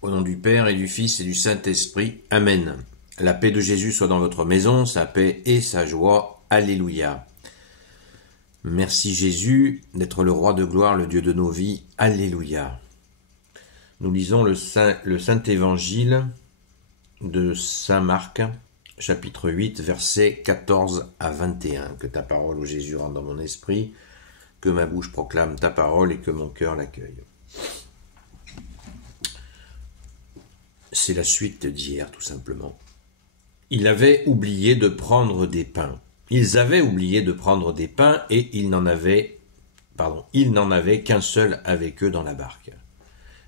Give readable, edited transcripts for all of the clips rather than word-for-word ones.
Au nom du Père et du Fils et du Saint-Esprit. Amen. La paix de Jésus soit dans votre maison, sa paix et sa joie. Alléluia. Merci Jésus d'être le roi de gloire, le Dieu de nos vies. Alléluia. Nous lisons le Saint Évangile de Saint Marc, chapitre 8, versets 14 à 21. Que ta parole, ô Jésus, rentre dans mon esprit, que ma bouche proclame ta parole et que mon cœur l'accueille. C'est la suite d'hier, tout simplement. Ils avaient oublié de prendre des pains. Ils avaient oublié de prendre des pains et ils n'en avaient qu'un seul avec eux dans la barque.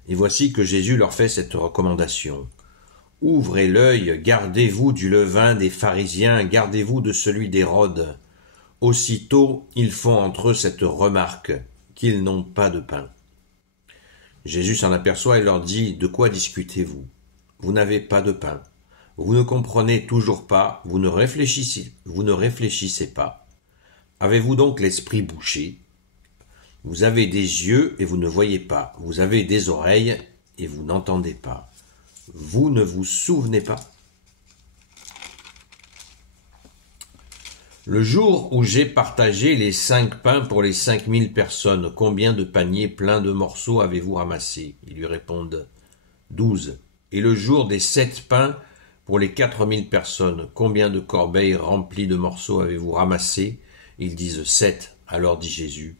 Et voici que Jésus leur fait cette recommandation. Ouvrez l'œil, gardez-vous du levain des pharisiens, gardez-vous de celui d'Hérode. Aussitôt, ils font entre eux cette remarque, qu'ils n'ont pas de pain. Jésus s'en aperçoit et leur dit, de quoi discutez-vous? Vous n'avez pas de pain. Vous ne comprenez toujours pas, vous ne réfléchissez pas. Avez-vous donc l'esprit bouché? Vous avez des yeux et vous ne voyez pas. Vous avez des oreilles et vous n'entendez pas. Vous ne vous souvenez pas? Le jour où j'ai partagé les 5 pains pour les 5000 personnes, combien de paniers pleins de morceaux avez-vous ramassé? Ils lui répondent 12. Et le jour des 7 pains pour les 4000 personnes, combien de corbeilles remplies de morceaux avez-vous ramassé? Ils disent 7. Alors dit Jésus,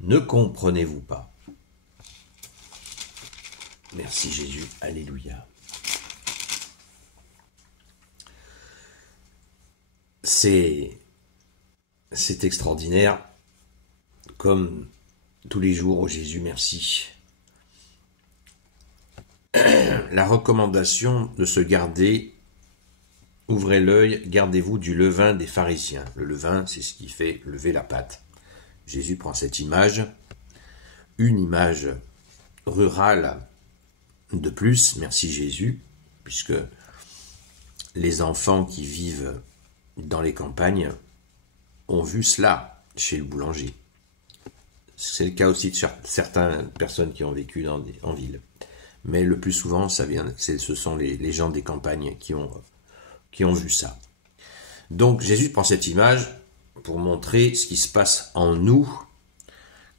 ne comprenez-vous pas? Merci Jésus, alléluia. C'est extraordinaire, comme tous les jours, oh Jésus, merci. La recommandation de se garder, ouvrez l'œil, gardez-vous du levain des pharisiens. Le levain, c'est ce qui fait lever la pâte. Jésus prend cette image, une image rurale de plus, merci Jésus, puisque les enfants qui vivent dans les campagnes ont vu cela chez le boulanger. C'est le cas aussi de certaines personnes qui ont vécu en ville. Mais le plus souvent, ce sont les gens des campagnes qui ont vu ça. Donc Jésus prend cette image pour montrer ce qui se passe en nous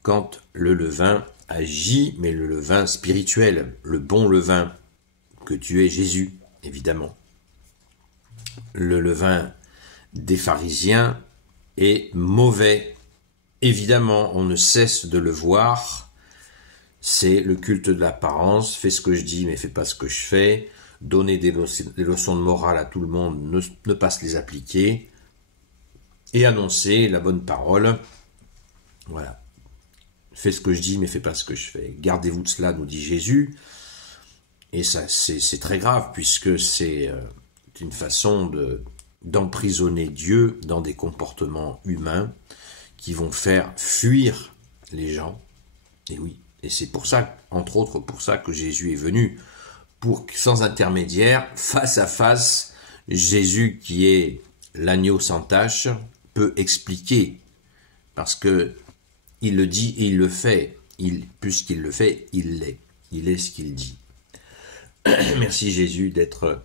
quand le levain agit, mais le levain spirituel, le bon levain que tu es Jésus, évidemment. Le levain des pharisiens est mauvais. Évidemment, on ne cesse de le voir. C'est le culte de l'apparence, fais ce que je dis mais fais pas ce que je fais, donner des leçons de morale à tout le monde, ne pas se les appliquer, et annoncer la bonne parole. Voilà. Fais ce que je dis mais fais pas ce que je fais. Gardez-vous de cela, nous dit Jésus. Et ça, c'est très grave puisque c'est une façon d'emprisonner Dieu dans des comportements humains qui vont faire fuir les gens. Et oui. Et c'est pour ça, entre autres, pour ça que Jésus est venu, pour que sans intermédiaire, face à face, Jésus qui est l'agneau sans tache, peut expliquer, parce que il le dit et il le fait, puisqu'il le fait, il l'est. Il est ce qu'il dit. Merci Jésus d'être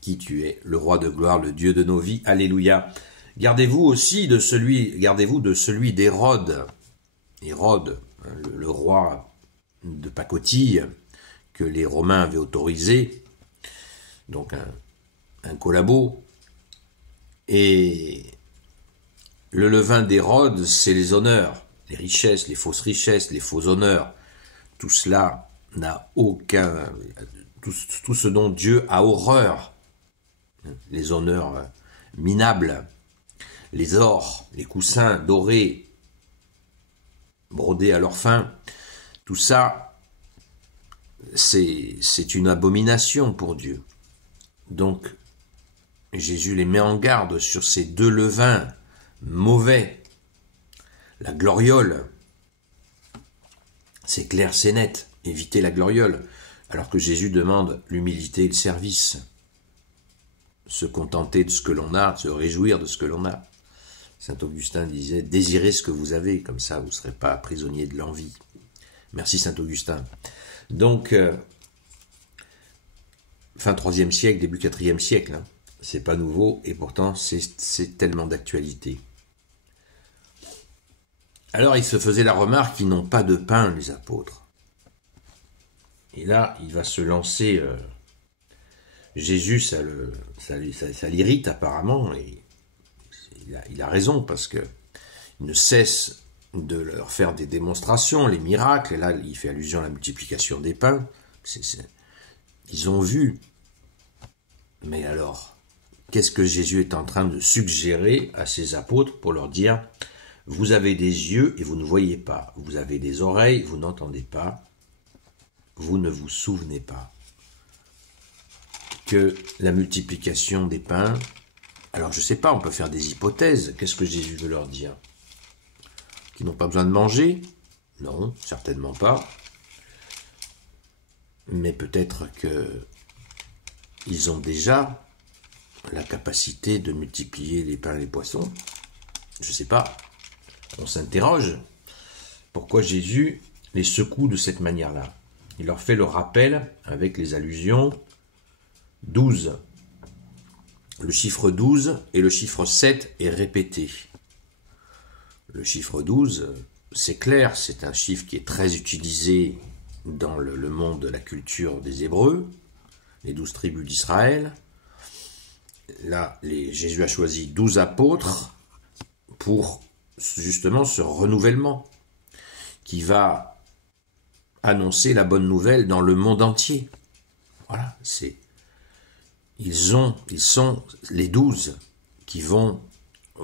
qui tu es, le roi de gloire, le Dieu de nos vies. Alléluia. Gardez-vous de celui d'Hérode. Hérode, le roi de pacotille que les Romains avaient autorisé, donc un collabo. Et le levain d'Hérode, c'est les honneurs, les richesses, les fausses richesses, les faux honneurs. Tout cela n'a aucun... Tout ce dont Dieu a horreur. Les honneurs minables, les ors, les coussins dorés, brodés à leur fin. Tout ça, c'est une abomination pour Dieu. Donc, Jésus les met en garde sur ces 2 levains mauvais. La gloriole, c'est clair, c'est net. Évitez la gloriole. Alors que Jésus demande l'humilité et le service. Se contenter de ce que l'on a, se réjouir de ce que l'on a. Saint Augustin disait, désirez ce que vous avez, comme ça vous ne serez pas prisonnier de l'envie. Merci Saint Augustin. Donc, fin 3e siècle, début 4e siècle. Hein. C'est pas nouveau et pourtant c'est tellement d'actualité. Alors il se faisait la remarque qu'ils n'ont pas de pain, les apôtres. Et là, il va se lancer. Jésus, ça l'irrite apparemment, et il a raison, parce que il ne cesse de leur faire des démonstrations, les miracles, et là il fait allusion à la multiplication des pains. Ils ont vu. Mais alors, qu'est-ce que Jésus est en train de suggérer à ses apôtres pour leur dire: vous avez des yeux et vous ne voyez pas, vous avez des oreilles, vous n'entendez pas, vous ne vous souvenez pas que la multiplication des pains, alors je ne sais pas, on peut faire des hypothèses. Qu'est-ce que Jésus veut leur dire? Qu'ils n'ont pas besoin de manger? Non, certainement pas. Mais peut-être qu'ils ont déjà la capacité de multiplier les pains et les poissons. Je ne sais pas. On s'interroge. Pourquoi Jésus les secoue de cette manière-là? Il leur fait le rappel avec les allusions 12. Le chiffre 12 et le chiffre 7 est répété. Le chiffre 12, c'est clair, c'est un chiffre qui est très utilisé dans le monde de la culture des Hébreux, les 12 tribus d'Israël. Là, Jésus a choisi 12 apôtres pour justement ce renouvellement qui va annoncer la bonne nouvelle dans le monde entier. Voilà, ils sont les 12 qui vont,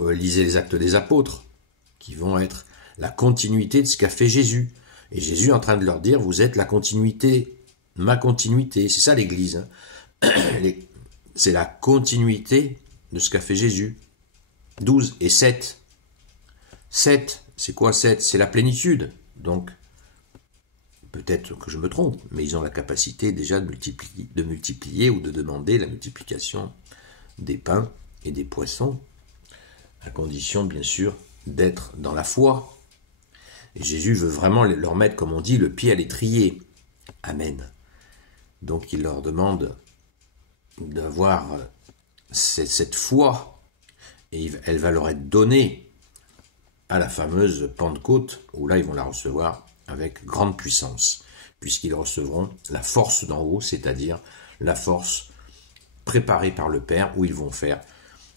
lisez les Actes des Apôtres, qui vont être la continuité de ce qu'a fait Jésus. Et Jésus est en train de leur dire: vous êtes la continuité, ma continuité. C'est ça l'Église. Hein. C'est la continuité de ce qu'a fait Jésus. 12 et 7. 7, c'est quoi 7? C'est la plénitude. Donc, peut-être que je me trompe, mais ils ont la capacité déjà de multiplier ou de demander la multiplication des pains et des poissons, à condition, bien sûr, d'être dans la foi. Et Jésus veut vraiment leur mettre, comme on dit, le pied à l'étrier. Amen. Donc il leur demande d'avoir cette foi, et elle va leur être donnée à la fameuse Pentecôte, où là ils vont la recevoir avec grande puissance, puisqu'ils recevront la force d'en haut, c'est-à-dire la force préparée par le Père, où ils vont faire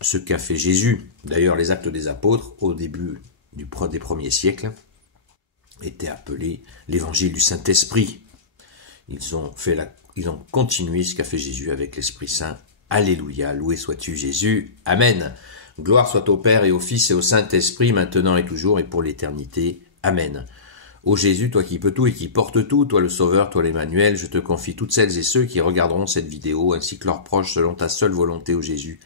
ce qu'a fait Jésus. D'ailleurs, les Actes des Apôtres, au début des premiers siècles, étaient appelés l'évangile du Saint-Esprit. Ils ont continué ce qu'a fait Jésus avec l'Esprit Saint. Alléluia, loué sois-tu Jésus. Amen. Gloire soit au Père et au Fils et au Saint-Esprit, maintenant et toujours et pour l'éternité. Amen. Ô Jésus, toi qui peux tout et qui portes tout, toi le Sauveur, toi l'Emmanuel, je te confie toutes celles et ceux qui regarderont cette vidéo, ainsi que leurs proches, selon ta seule volonté, ô Jésus.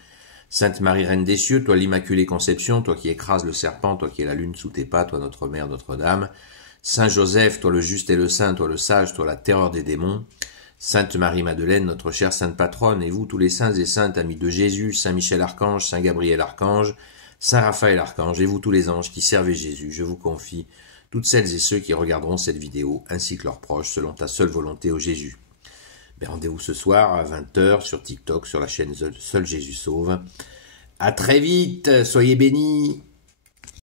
Sainte Marie, Reine des cieux, toi l'Immaculée Conception, toi qui écrases le serpent, toi qui es la lune sous tes pas, toi notre Mère, Notre-Dame. Saint Joseph, toi le juste et le saint, toi le sage, toi la terreur des démons. Sainte Marie-Madeleine, notre chère sainte patronne, et vous tous les saints et saintes amis de Jésus, Saint Michel Archange, Saint Gabriel Archange, Saint Raphaël Archange, et vous tous les anges qui servez Jésus, je vous confie toutes celles et ceux qui regarderont cette vidéo, ainsi que leurs proches, selon ta seule volonté, ô Jésus. Mais rendez-vous ce soir à 20h sur TikTok, sur la chaîne Seul Jésus Sauve. À très vite, soyez bénis.